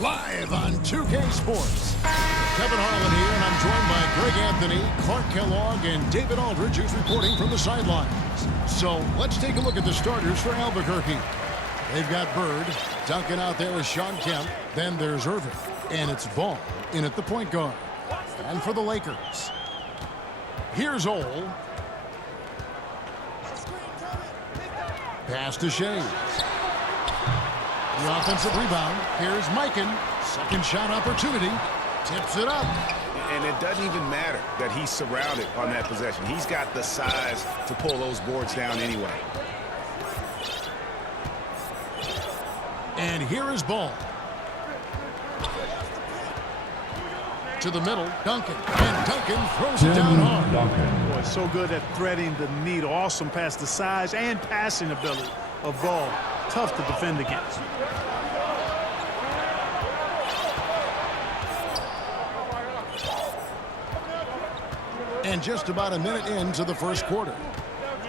Live on 2K Sports. Kevin Harlan here, and I'm joined by Greg Anthony, Clark Kellogg, and David Aldridge, who's reporting from the sidelines. So let's take a look at the starters for Albuquerque. They've got Bird. Duncan out there with Shawn Kemp. Then there's Irving. And it's Ball in at the point guard. And for the Lakers, here's Ole. Pass to Shea. The offensive rebound. Here's Mikan. Second shot opportunity. Tips it up. And it doesn't even matter that he's surrounded on that possession. He's got the size to pull those boards down anyway. And here is Ball. To the middle, Duncan. And Duncan throws it down hard. Boy, so good at threading the needle. Awesome past the size and passing ability of Ball. Tough to defend against. And just about a minute into the first quarter.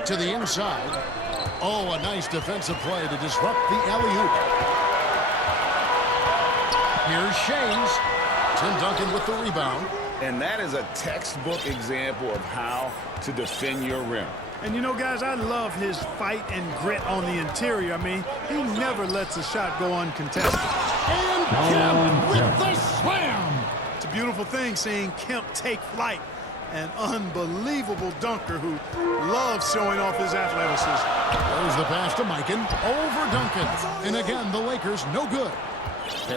To the inside. Oh, a nice defensive play to disrupt the alley-oop. Here's Shays. Tim Duncan with the rebound. And that is a textbook example of how to defend your rim. And you know, guys, I love his fight and grit on the interior. I mean, he never lets a shot go uncontested. And Kemp with the slam. It's a beautiful thing seeing Kemp take flight. An unbelievable dunker who loves showing off his athleticism. There's the pass to Mikan. Over Duncan. And again, the Lakers no good.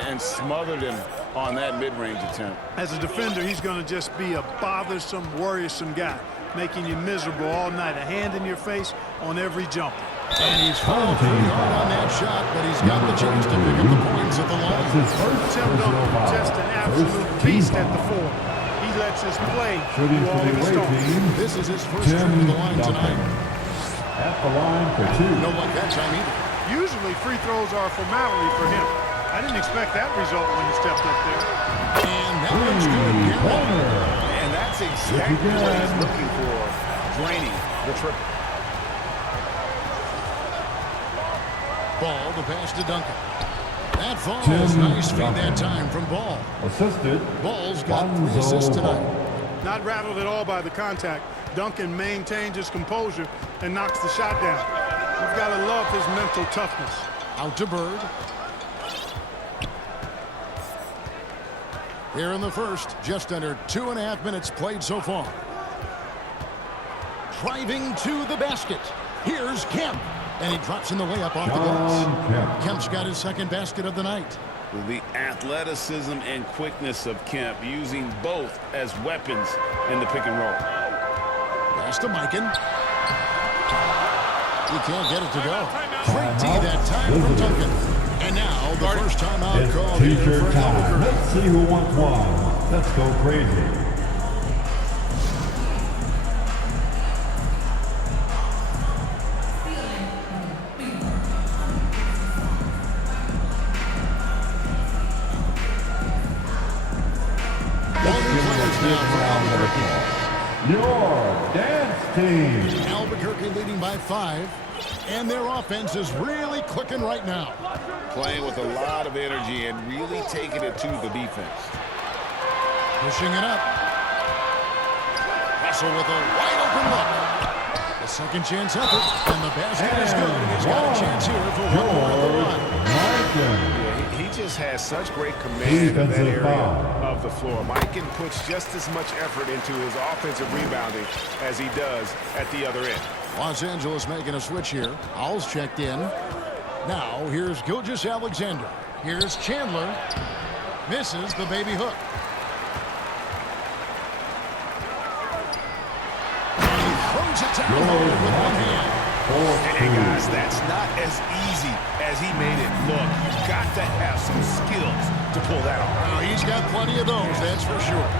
And smothered him on that mid-range attempt. As a defender, he's going to just be a bothersome, worrisome guy, making you miserable all night. A hand in your face on every jump. And he's falling pretty hard on that shot, but he's got the chance to pick up the points at the line. Tim Duncan, just an absolute beast at the four. He lets his play do all of his stones. This is his first trip to the line tonight. At the line for two. No luck that time either. Usually free throws are a formality for him. I didn't expect that result when he stepped up there. And that looks good. And that's exactly what he's looking for, draining the triple. Ball, the pass to Duncan. That falls. Nice feed that time from Ball. Assisted. Ball's got 3 assists tonight. Not rattled at all by the contact. Duncan maintains his composure and knocks the shot down. You've got to love his mental toughness. Out to Bird. Here in the first, just under 2.5 minutes played so far. Driving to the basket. Here's Kemp. And he drops in the layup off the glass. Kemp's got his second basket of the night. The athleticism and quickness of Kemp, using both as weapons in the pick and roll. Pass to Mikan. He can't get it to go. Great D that time from Duncan. And now the first timeout called here for Albuquerque. Let's see who wants one. Let's go crazy. Your dance team. Albuquerque leading by 5. And their offense is really clicking right now. Playing with a lot of energy and really taking it to the defense. Pushing it up. Russell with a wide open look. The second chance effort. And the basket is good. He's got a chance here for one more at the line. Yeah, he just has such great command in that area of the floor. Mikan puts just as much effort into his offensive rebounding as he does at the other end. Los Angeles making a switch here. Owls checked in. Now, here's Gilgeous-Alexander. Here's Chandler. Misses the baby hook. And he throws it down with one hand. Hey, guys, that's not as easy as he made it look. You've got to have some skills to pull that off. Well, he's got plenty of those, that's for sure.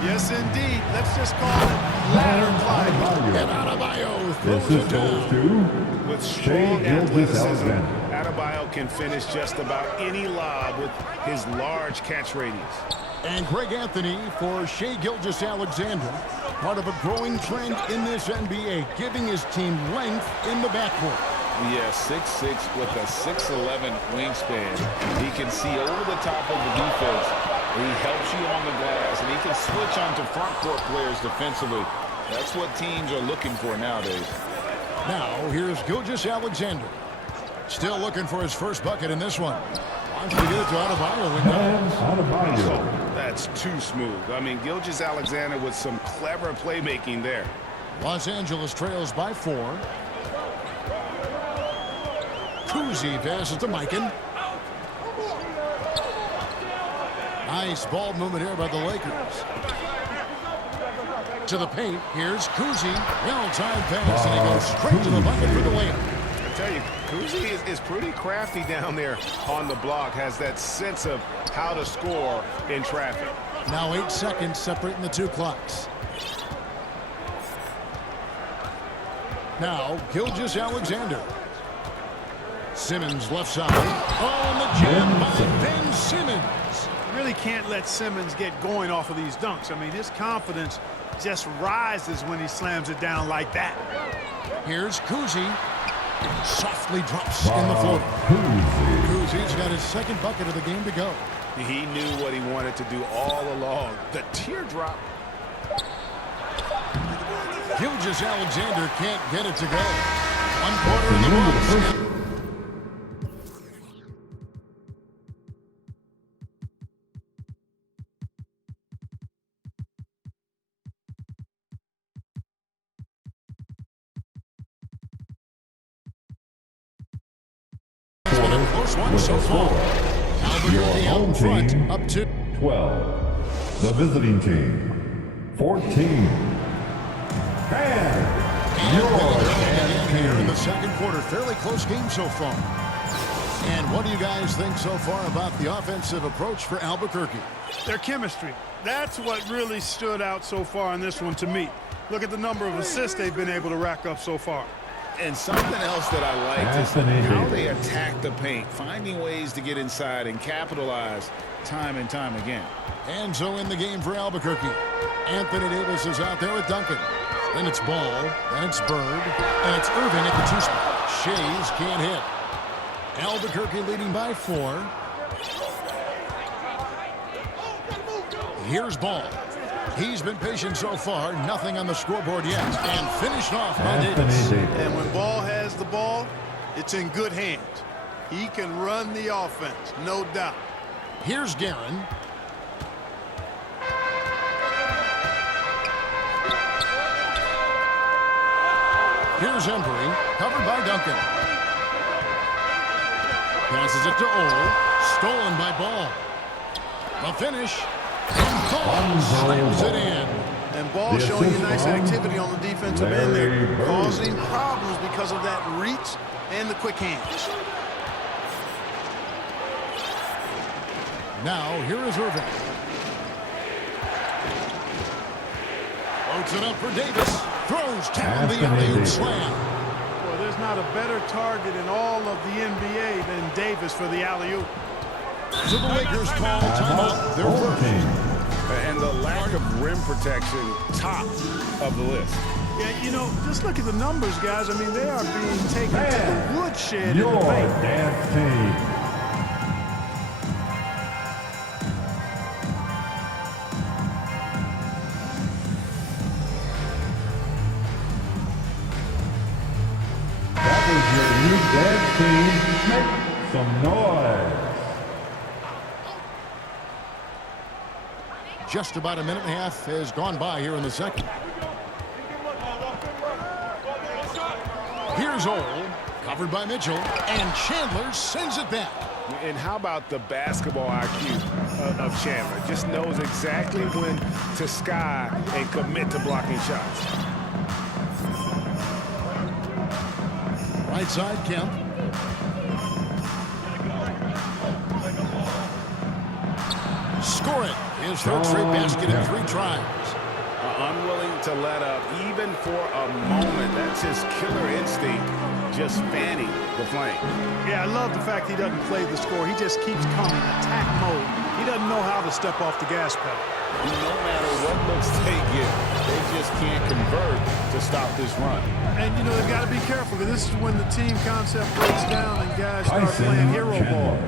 Yes, indeed. Let's just call it ladder climbing. And Adebayo throws it down. With strong athleticism, Adebayo can finish just about any lob with his large catch radius. And Greg Anthony for Shai Gilgeous-Alexander, part of a growing trend in this NBA, giving his team length in the backcourt. Yeah, 6'6" with a 6'11" wingspan. He can see over the top of the defense. He helps you on the glass, and he can switch onto front court players defensively. That's what teams are looking for nowadays. Now, here's Gilgeous-Alexander. Still looking for his first bucket in this one. Wants to get it to Adebayo. And Adebayo. That's too smooth. I mean, Gilgeous-Alexander with some clever playmaking there. Los Angeles trails by 4. Cousy passes to Mikan. Nice ball movement here by the Lakers. To the paint. Here's Cousy. Well-timed pass, and he goes straight to the bucket for the layup. I tell you, Cousy is pretty crafty down there on the block. Has that sense of how to score in traffic. Now 8 seconds separating the two clocks. Now, Gilgeous-Alexander. Simmons left side. On the jam by Ben Simmons. Really can't let Simmons get going off of these dunks. I mean, his confidence just rises when he slams it down like that. Here's Cousy. Softly drops in the floor. Cousy's got his second bucket of the game to go. He knew what he wanted to do all along. The teardrop. Gilgeous-Alexander can't get it to go. 1/4 in the books. It's been a close one so far. Albuquerque out front, up to 12. The visiting team, 14. And your here in the second quarter. Fairly close game so far. And what do you guys think so far about the offensive approach for Albuquerque? Their chemistry. That's what really stood out so far in this one to me. Look at the number of assists they've been able to rack up so far. And something else that I liked is how they attack the paint, finding ways to get inside and capitalize time and time again. And so in the game for Albuquerque, Anthony Davis is out there with Duncan. Then it's Ball, then it's Bird, and it's Irving at the 2 spot. Shays can't hit. Albuquerque leading by 4. Here's Ball. He's been patient so far. Nothing on the scoreboard yet. And finished off by Davis. And when Ball has the ball, it's in good hands. He can run the offense, no doubt. Here's Guerin. Here's Embry, covered by Duncan. Passes it to Ole. Stolen by Ball. The finish. And Ball slams it in. And Ball showing you nice activity on the defensive end there, causing problems because of that reach and the quick hands. Now, here is Irving. Floats it up for Davis. Throws down the alley-oop slam. Well, there's not a better target in all of the NBA than Davis for the alley-oop. So the Lakers call timeout. Their first. And the lack of rim protection, top of the list. Yeah, you know, just look at the numbers, guys. I mean, they are being taken to the woodshed in the your paint. dance team. That was your new dance team. Make some noise. Just about a minute and a half has gone by here in the second. Here's Ole, covered by Mitchell, and Chandler sends it back. And how about the basketball IQ of Chandler? Just knows exactly when to sky and commit to blocking shots. Right side, Kemp. Score it. His third straight basket in 3 tries. Unwilling to let up even for a moment. That's his killer instinct, just fanning the flame. Yeah, I love the fact he doesn't play the score. He just keeps coming, attack mode. He doesn't know how to step off the gas pedal. No matter what looks they get, they just can't convert to stop this run. And, you know, they've got to be careful because this is when the team concept breaks down and guys start playing hero ball.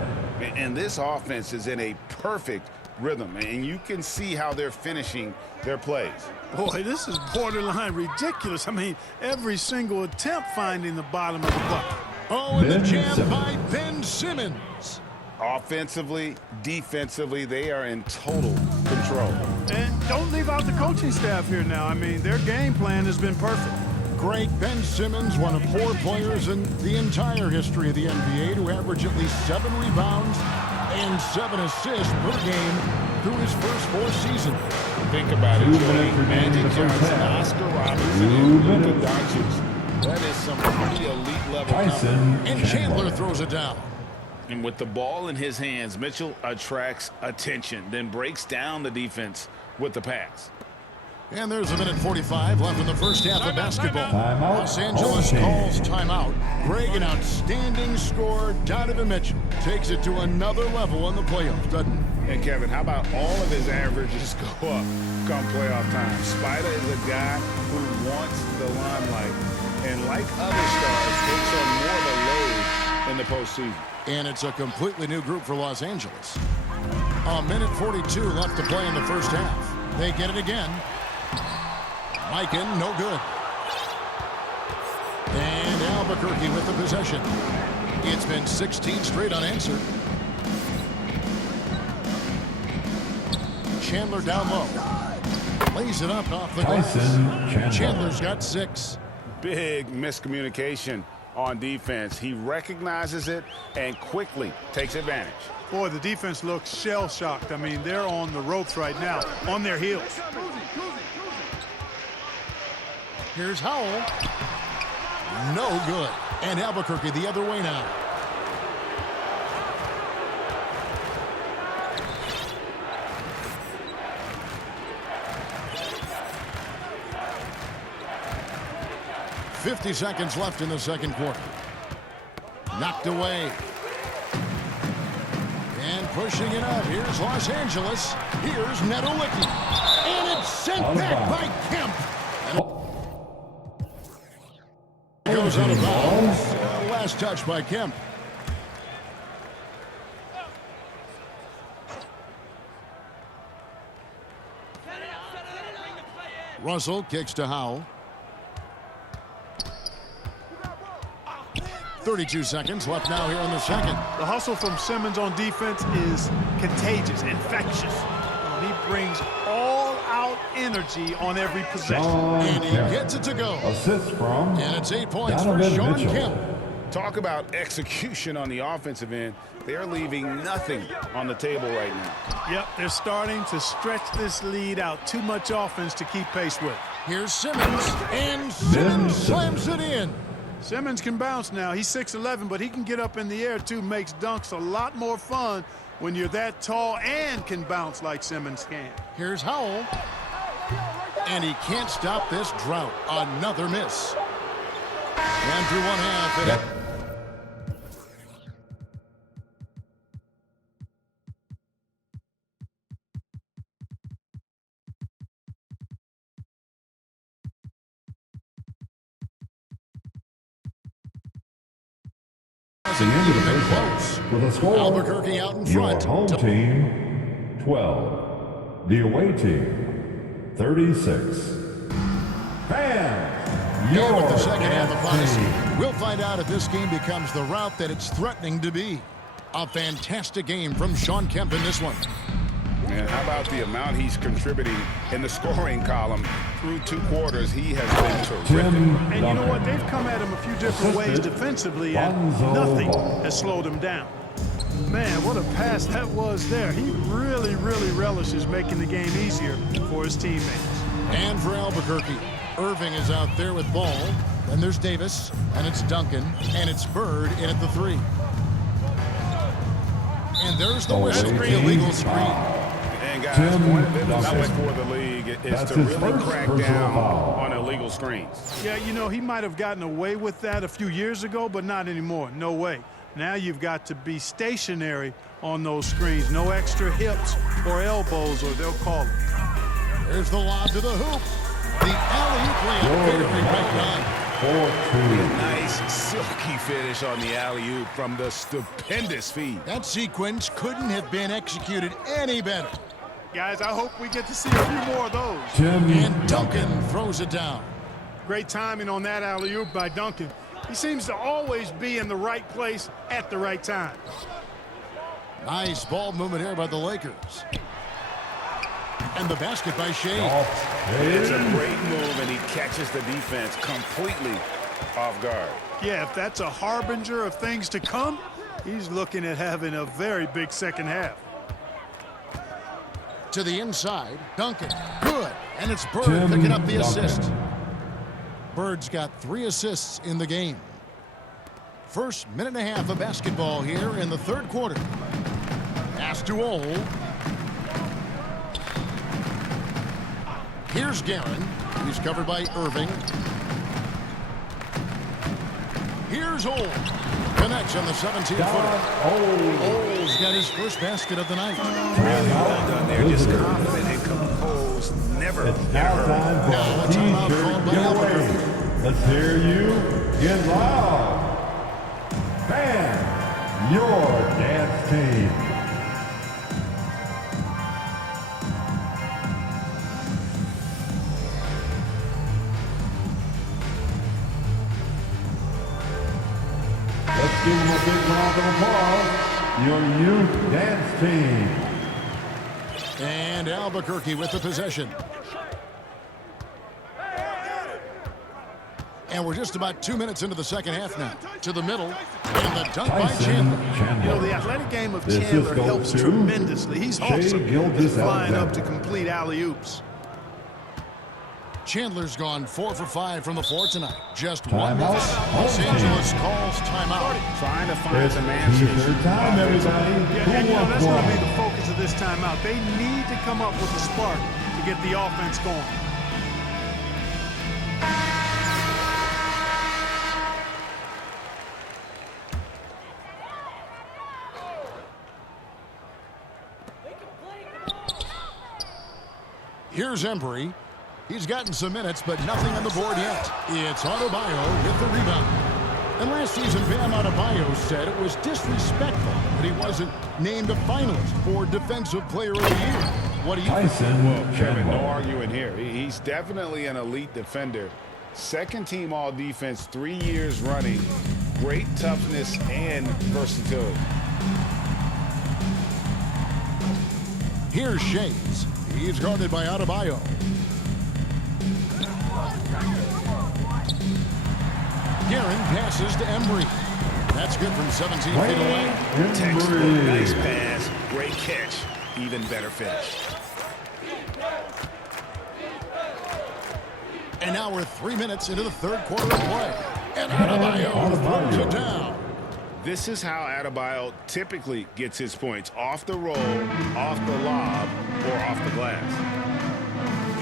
And this offense is in a perfect rhythm, and you can see how they're finishing their plays. Boy, this is borderline ridiculous. I mean, every single attempt finding the bottom of the bucket. Oh, and the jam by Ben Simmons. Offensively, defensively, they are in total control. And don't leave out the coaching staff here now. I mean, their game plan has been perfect. Greg, Ben Simmons, one of 4 players in the entire history of the NBA to average at least 7 rebounds and 7 assists per game through his first 4 seasons. Think about it, Joey. Magic Johnson, Oscar Robertson, and Luka Doncic. That is some pretty elite level company. And Chandler throws it down. And with the ball in his hands, Mitchell attracts attention, then breaks down the defense with the pass. And there's a minute 45 left in the first half of basketball. Timeout. Los Angeles calls timeout. Greg, an outstanding scorer. Donovan Mitchell takes it to another level in the playoffs, doesn't he? And Kevin, how about all of his averages go up come playoff time? Spider is a guy who wants the limelight. And like other stars, takes on more of a load in the postseason. And it's a completely new group for Los Angeles. A minute 42 left to play in the first half. They get it again. Mikan, no good. And Albuquerque with the possession. It's been 16 straight unanswered. Chandler down low. Lays it up off the glass. Chandler's got 6. Big miscommunication on defense. He recognizes it and quickly takes advantage. Boy, the defense looks shell-shocked. I mean, they're on the ropes right now, on their heels. Here's Howell. No good. And Albuquerque the other way now. .50 seconds left in the second quarter. Knocked away. And pushing it up. Here's Los Angeles. Here's Nedolicki. And it's sent back by Kemp. Goes out of bounds. Last touch by Kemp. Russell kicks to Howell. 32 seconds left now here in the second. The hustle from Simmons on defense is contagious, infectious. He brings all-out energy on every possession. And he gets it to go. Assist from And it's 8 points for Donovan Shawn Mitchell. Kemp. Talk about execution on the offensive end. They're leaving nothing on the table right now. Yep, they're starting to stretch this lead out. Too much offense to keep pace with. Here's Simmons. And Simmons slams it in. Simmons can bounce now. He's 6'11", but he can get up in the air, too. Makes dunks a lot more fun when you're that tall and can bounce like Simmons can. Here's Howell. And he can't stop this drought. Another miss. And through one half. the end of the first half with a score. Albuquerque out in front. Your home team 12. The away team 36. Fans, Here with the second half upon us. We'll find out if this game becomes the route that it's threatening to be. A fantastic game from Shawn Kemp in this one. And how about the amount he's contributing in the scoring column through 2 quarters? He has been terrific. And you know what? They've come at him a few different ways defensively, and nothing has slowed him down. Man, what a pass that was there. He really, really relishes making the game easier for his teammates. And for Albuquerque, Irving is out there with ball. Then there's Davis, and it's Duncan, and it's Bird in at the 3. And there's the whistle, the illegal screen. And guys, one of the benefits for the league is to really crack down on illegal screens. Yeah, you know, he might have gotten away with that a few years ago, but not anymore. No way. Now you've got to be stationary on those screens. No extra hips or elbows, or they'll call it. There's the lob to the hoop. The alley-oop layup. Very well done. 4-2. Nice silky finish on the alley-oop from the stupendous feed. That sequence couldn't have been executed any better. Guys, I hope we get to see a few more of those. Tim And Duncan throws it down. Great timing on that alley-oop by Duncan. He seems to always be in the right place at the right time. Nice ball movement here by the Lakers. And the basket by Shea. It's a great move, and he catches the defense completely off guard. Yeah, if that's a harbinger of things to come, he's looking at having a very big second half. To the inside, Duncan, good. And it's Bird Tim picking up the Duncan. assist. Bird's got 3 assists in the game. First minute and a half of basketball here in the third quarter. Pass to Ole. Here's Guerin. He's covered by Irving. Here's Ole. Connects on the 17-footer. Ole's got his first basket of the night. Really well done there. Just confident and composed. Never. It's now time Now a for timeout T-shirt called by giveaway. Albuquerque. Let's hear you get loud. Band your dance team. Let's give them a big round of applause. Your youth dance team. And Albuquerque with the possession. And we're just about 2 minutes into the second half now. To the middle. And the dunk by Tyson Chandler. You know, the Chandler. athletic game of The assist Chandler goes helps to tremendously. He's Shea awesome Gilgeous at flying up to Alexander. complete alley-oops. Chandler's gone 4 for 5 from the floor tonight. Just Timeout. 1 minute. Los Home Angeles calls timeout. Trying to find It's some answers. T-shirt time, everybody. Yeah, Who and you know, wants that's going to be one? the focus of this timeout. They need to come up with a spark to get the offense going. Here's Embry. He's gotten some minutes, but nothing on the board yet. It's Adebayo with the rebound. And last season, Bam Adebayo said it was disrespectful that he wasn't named a finalist for Defensive Player of the Year. What do you think? Tyson Kevin, no Chandler. arguing here. He's definitely an elite defender. Second team all defense 3 years running. Great toughness and versatility. Here's Shades. He's guarded by Adebayo. Guerin passes to Embry. That's good from 17 feet away. Textbook, Embry. nice pass, great catch, even better finish. And now we're 3 minutes into the third quarter of play. And Adebayo throws it down. This is how Adebayo typically gets his points: off the roll, off the lob, or off the glass.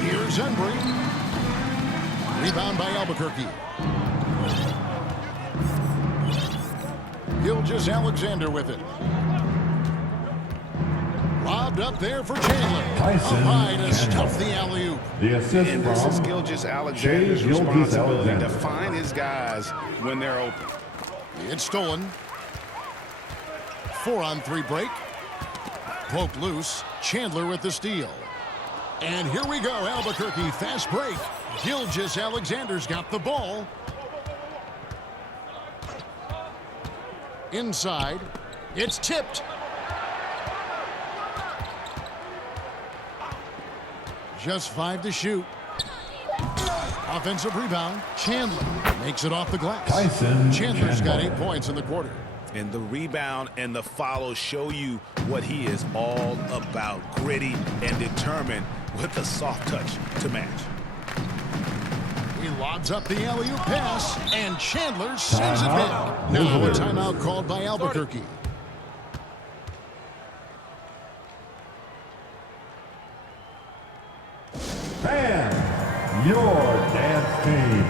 Here's Embry. Rebound by Albuquerque. Gilgeous Alexander with it. Lobbed up there for Chandler. Tyson Up high to Chandler. stuff the alley-oop. The assist And this is from Gilgeous Alexander's Shea Gilgeous responsibility Alexander. to find his guys when they're open. It's stolen. 4-on-3 break. Poke loose. Chandler with the steal. And here we go. Albuquerque fast break. Gilgeous Alexander's got the ball. Inside. It's tipped. Just 5 to shoot. Offensive rebound. Chandler makes it off the glass. Tyson Chandler's got Chandler. 8 points in the quarter. And the rebound and the follow show you what he is all about. Gritty and determined with a soft touch to match. He lobs up the alley-oop pass, and Chandler sends it Timeout. big. Now a Wizards. timeout called by Albuquerque. Band your dance team.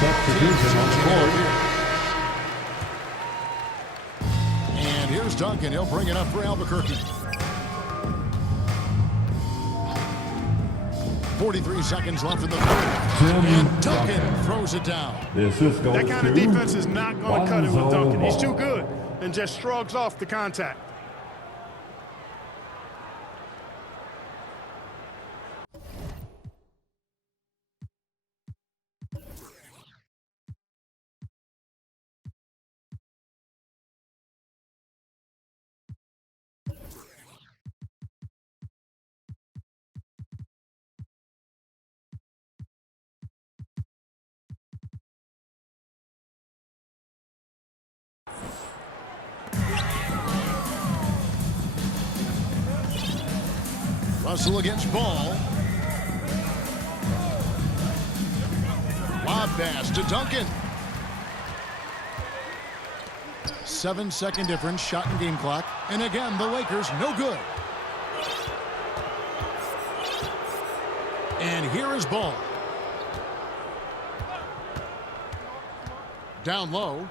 Substitute substitution on the court. And here's Duncan. He'll bring it up for Albuquerque. 43 seconds left in the third. And Duncan throws it down. The assist goes That kind of to defense is not going to cut it with Duncan. He's too Lonzo good and just shrugs off the contact. Russell against Ball. Lob pass to Duncan. 7-second difference, shot and game clock. And again, the Lakers no good. And here is Ball. Down low.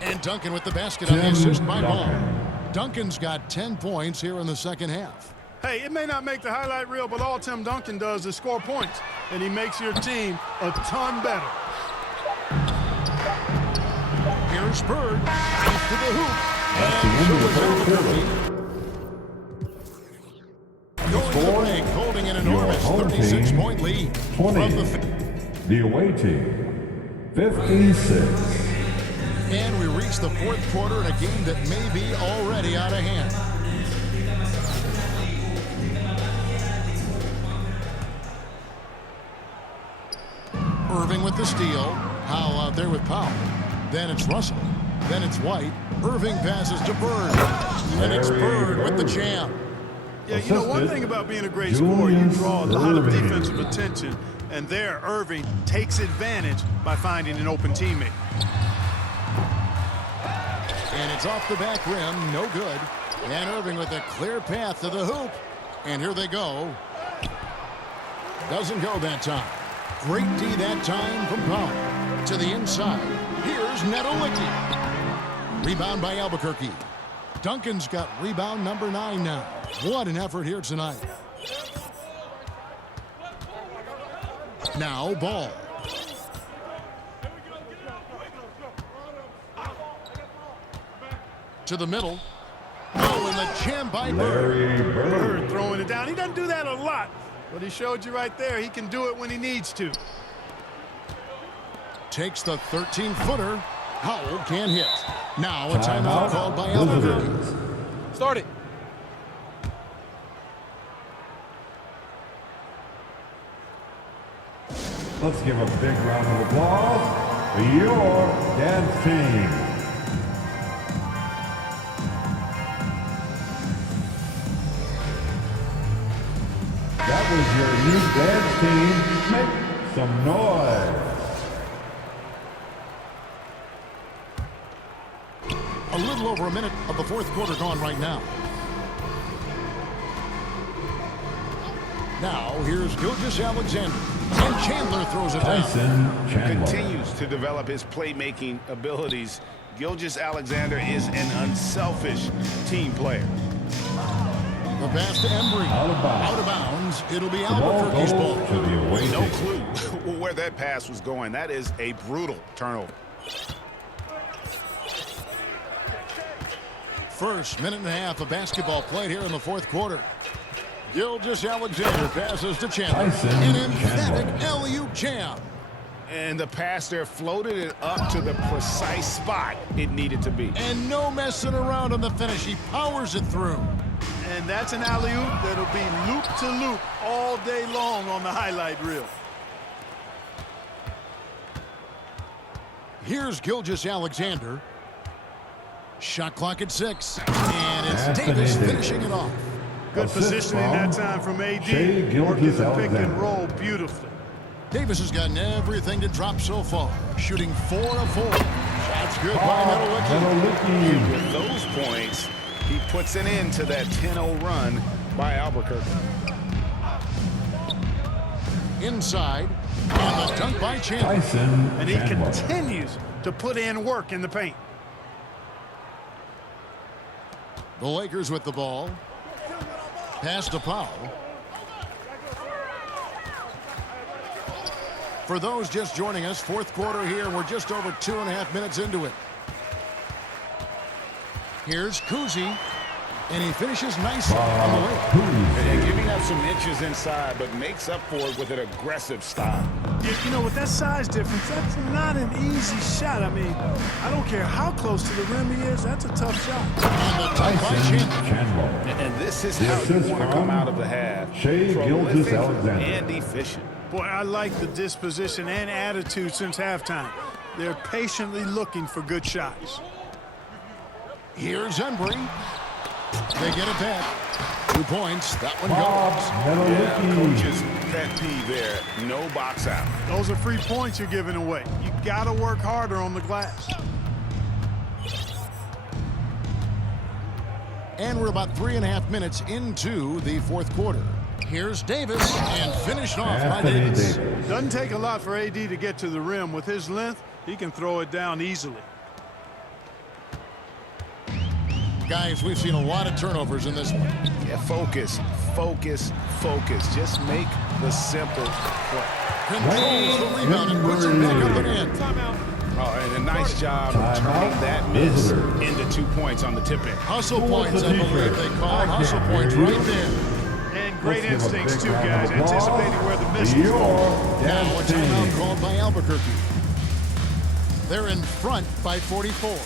And Duncan with the basket on the assist by Ball. Duncan's got 10 points here in the second half. Hey, it may not make the highlight reel, but all Tim Duncan does is score points, and he makes your team a ton better. Here's Bird after the hoop. That's the end of the third quarter. Going to the break, holding an enormous Your home 36-point lead. 20. The away team, 56. And we reach the fourth quarter in a game that may be already out of hand. Irving with the steal. Powell out there with Powell. Then it's Russell. Then it's White. Irving passes to Bird. And it's Bird with the jam. Yeah, you know, one thing about being a great scorer, you draw a lot of defensive attention, and there Irving takes advantage by finding an open teammate. And it's off the back rim, no good. And Irving with a clear path to the hoop. And here they go. Doesn't go that time. Great D that time from Powell. To the inside. Here's Nedolicki. Rebound by Albuquerque. Duncan's got rebound number 9 now. What an effort here tonight. Now Ball. To the middle. Oh, and the jam by Bird. Bird throwing it down. He doesn't do that a lot, but he showed you right there. He can do it when he needs to. Takes the 13-footer. Howell can't hit. Now a timeout called by Albuquerque. Start it. Let's give a big round of applause for your dance team. That was your new dance team. Make some noise. A little over a minute of the fourth quarter gone right now. Now here's Gilgeous-Alexander. And Chandler throws it down. Tyson Chandler Continues to develop his playmaking abilities. Gilgeous-Alexander is an unselfish team player. The pass to Embry. Out of bounds. It'll be The ball Albuquerque's goes ball. to the away No team. clue where that pass was going. That is a brutal turnover. First minute and a half of basketball played here in the fourth quarter. Gilgeous-Alexander passes to Chandler. Tyson An emphatic Chandler. alley-oop jam. And the pass there floated it up to the precise spot it needed to be. And no messing around on the finish. He powers it through. And that's an alley-oop that'll be loop-to-loop all day long on the highlight reel. Here's Gilgeous-Alexander. Shot clock at 6. And it's Anthony Davis Davis. finishing it off. Good Assist positioning that from time from AD. Shai Working the pick Gilgeous-Alexander. and roll beautifully. Davis has gotten everything to drop so far. Shooting 4 of 4. Shots good by Nedolicki. Nedolicki. With those points, he puts an end to that 10-0 run by Albuquerque. Inside. And the dunk by Chandler. Tyson And he Chandler. continues to put in work in the paint. The Lakers with the ball. Pass to Powell. For those just joining us, fourth quarter here. We're just over 2.5 minutes into it. Here's Kuzi, and he finishes nicely on the way. And giving up some inches inside, but makes up for it with an aggressive stop. You know, with that size difference, that's not an easy shot. I mean, I don't care how close to the rim he is, that's a tough shot. And the dunk by Tyson Chandler. Chandler. And this is The how you assist want to from come out of the half. Shai Gilgeous-Alexander. and efficient. Boy, I like the disposition and attitude since halftime. They're patiently looking for good shots. Here's Embry. They get it back. 2 points. That one Bob goes. Yeah, Metallicki. coach's pet peeve there. No box out. Those are free points you're giving away. You got to work harder on the glass. And we're about 3.5 minutes into the fourth quarter. Here's Davis, and finished off by Anthony Davis. Davis. Doesn't take a lot for AD to get to the rim. With his length, he can throw it down easily. Guys, we've seen a lot of turnovers in this one. Yeah, focus, focus, focus. Just make the simple play. Controls the rebound and puts it back up and in. Oh, and a nice job of Timeout. turning that miss Visitor. into 2 points on the tip-in. Hustle Who was points, the I believe they defense? call I hustle can't points hear you. right there. And great Let's give a instincts, big too, round of guys. applause. Anticipating where the miss Your was going. Now a dance timeout team. called by Albuquerque. They're in front by 44.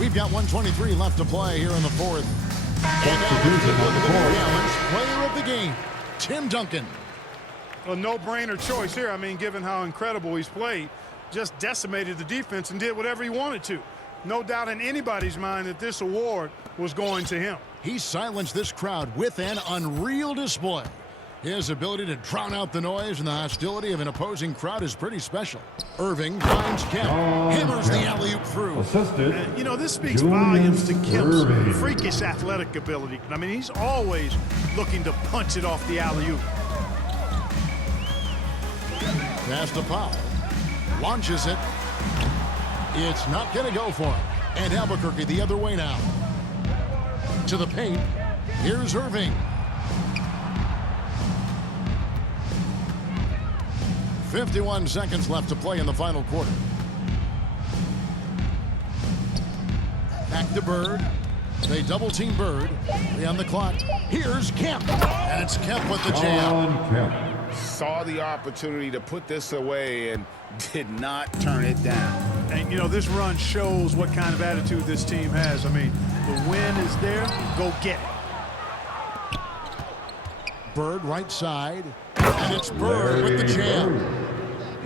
We've got 1:23 left to play here in the fourth. And now let's take a look at the New Balance player of the game, Tim Duncan. A no-brainer choice here. I mean, given how incredible he's played, just decimated the defense and did whatever he wanted to. No doubt in anybody's mind that this award was going to him. He silenced this crowd with an unreal display. His ability to drown out the noise and the hostility of an opposing crowd is pretty special. Irving finds Kemp, hammers the alley-oop through. Assisted. You know, this speaks Julius volumes to Kemp's Irving. freakish athletic ability. I mean, he's always looking to punch it off the alley-oop. Pass to Powell. Launches it. It's not going to go for him. And Albuquerque the other way now. To the paint. Here's Irving. 51 seconds left to play in the final quarter. Back to Bird. They double-team Bird. 3 on the clock. Here's Kemp. And it's Kemp with the jam. John Kemp. Saw the opportunity to put this away and did not turn it down. And, you know, this run shows what kind of attitude this team has. I mean, the win is there. Go get it. Bird right side. And it's Bird with the jam.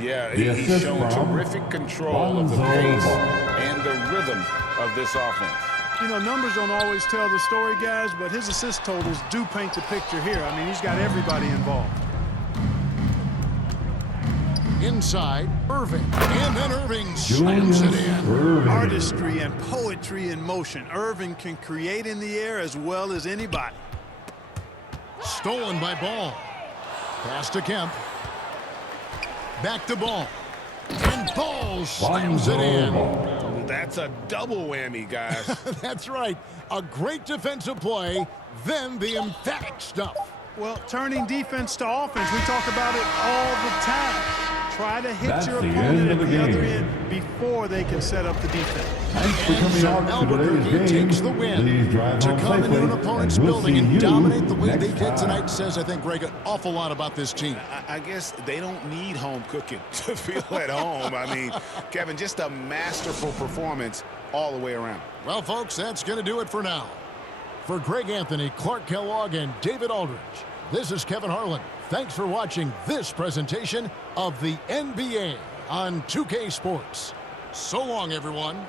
Yeah, The he's assist shown from terrific control of the Lonzo pace Ball. and the rhythm of this offense. You know, numbers don't always tell the story, guys, but his assist totals do paint the picture here. I mean, he's got everybody involved. Inside, Irving. And then Irving slams Julius it in. Irving. Artistry and poetry in motion. Irving can create in the air as well as anybody. Stolen by Ball. Pass to Kemp. Back to Ball. And Ball slams it Lonzo in. Ball. That's a double whammy, guys. That's right. A great defensive play, then the emphatic stuff. Well, turning defense to offense, we talk about it all the time. Try to hit That's your the opponent end at of the the other game. end before they can set up the defense. Thanks for And coming so out to Albuquerque today's game. takes the win. Please drive To home come into an safely, opponent's and we'll building see and you dominate the way next they did time. tonight says, I think, Greg, an awful lot about this team. I guess they don't need home cooking to feel at home. I mean, Kevin, just a masterful performance all the way around. Well, folks, that's going to do it for now. For Greg Anthony, Clark Kellogg, and David Aldridge, this is Kevin Harlan. Thanks for watching this presentation of the NBA on 2K Sports. So long, everyone.